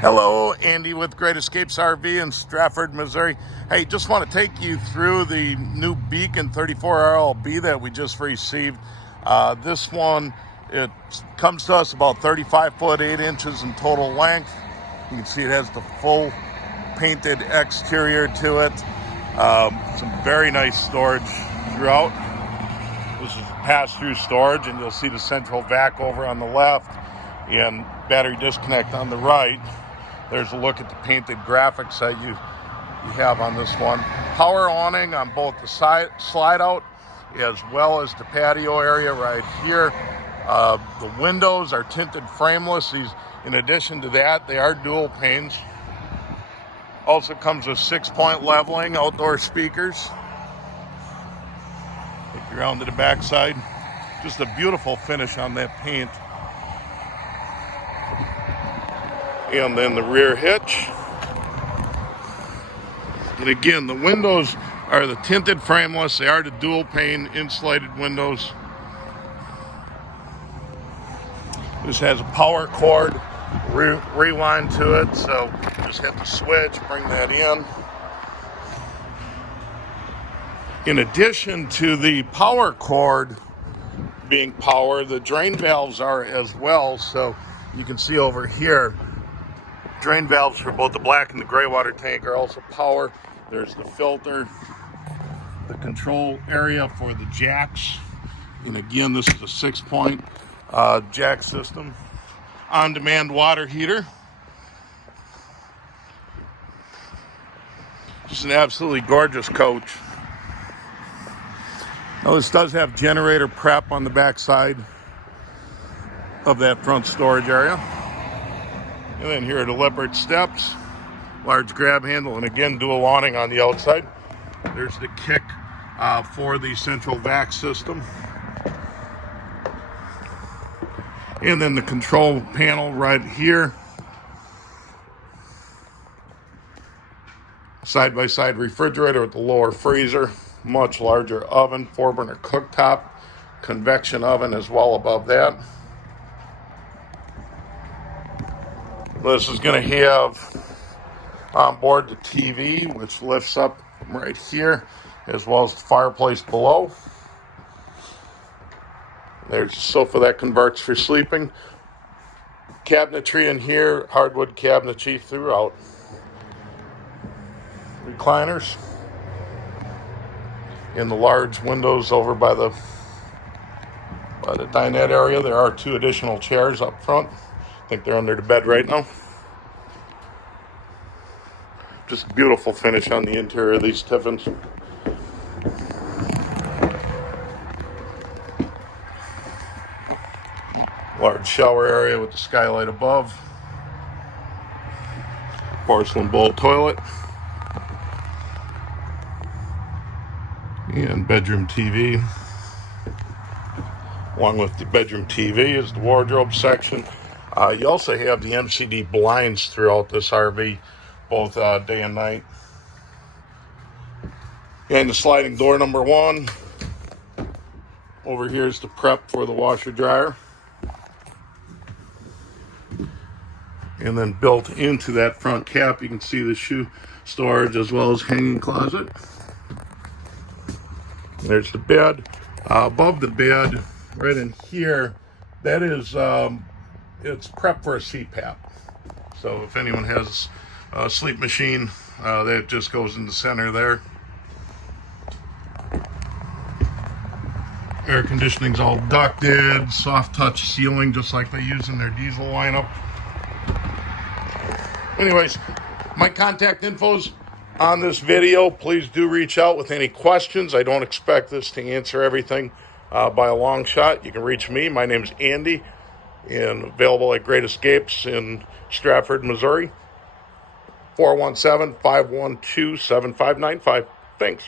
Hello, Andy with Great Escapes RV in Strafford, Missouri. Hey, just want to take you through the new Beacon 34 RLB that we just received. This one, it comes to us about 35 foot 8 inches in total length. You can see it has the full painted exterior to it. Some very nice storage throughout. This is pass-through storage, and you'll see the central vac over on the left and battery disconnect on the right. There's a look at the painted graphics that you have on this one. Power awning on both the slide out as well as the patio area right here. The windows are tinted frameless. These, in addition to that, they are dual panes. Also comes with 6-point leveling, outdoor speakers. Take you around to the backside. Just a beautiful finish on that paint. And then the rear hitch. And again, the windows are the tinted frameless. They are the dual pane insulated windows. This has a power cord rewind to it, so just hit the switch, bring that in. In addition to the power cord being power, the drain valves are as well. So you can see over here, drain valves for both the black and the gray water tank are also power. There's the filter, the control area for the jacks. And again, this is a 6-point jack system. On-demand water heater. Just an absolutely gorgeous coach. Now this does have generator prep on the back side of that front storage area. And then here are the leopard steps, large grab handle, and again, dual awning on the outside. There's the kick for the central vac system. And then the control panel right here. Side-by-side refrigerator with the lower freezer, much larger oven, 4-burner cooktop, convection oven as well above that. This is going to have on board the TV, which lifts up right here, as well as the fireplace below. There's a sofa that converts for sleeping. Cabinetry in here, hardwood cabinetry throughout. Recliners. In the large windows over by the dinette area, there are 2 additional chairs up front. I think they're under the bed right now. Just a beautiful finish on the interior of these Tiffins. Large shower area with the skylight above. Porcelain bowl toilet. And bedroom TV. Along with the bedroom TV is the wardrobe section. You also have the MCD blinds throughout this RV, both day and night. And the sliding door number 1. Over here is the prep for the washer dryer. And then built into that front cap, you can see the shoe storage as well as hanging closet. There's the bed. Above the bed, right in here, that is, it's prepped for a CPAP. So if anyone has a sleep machine, that just goes in the center there. Air conditioning's all ducted, soft touch ceiling, just like they use in their diesel lineup. Anyways, my contact info's on this video. Please do reach out with any questions. I don't expect this to answer everything by a long shot. You can reach me. My name's Andy, and available at Great Escapes in Strafford, Missouri. 417-512-7595. Thanks.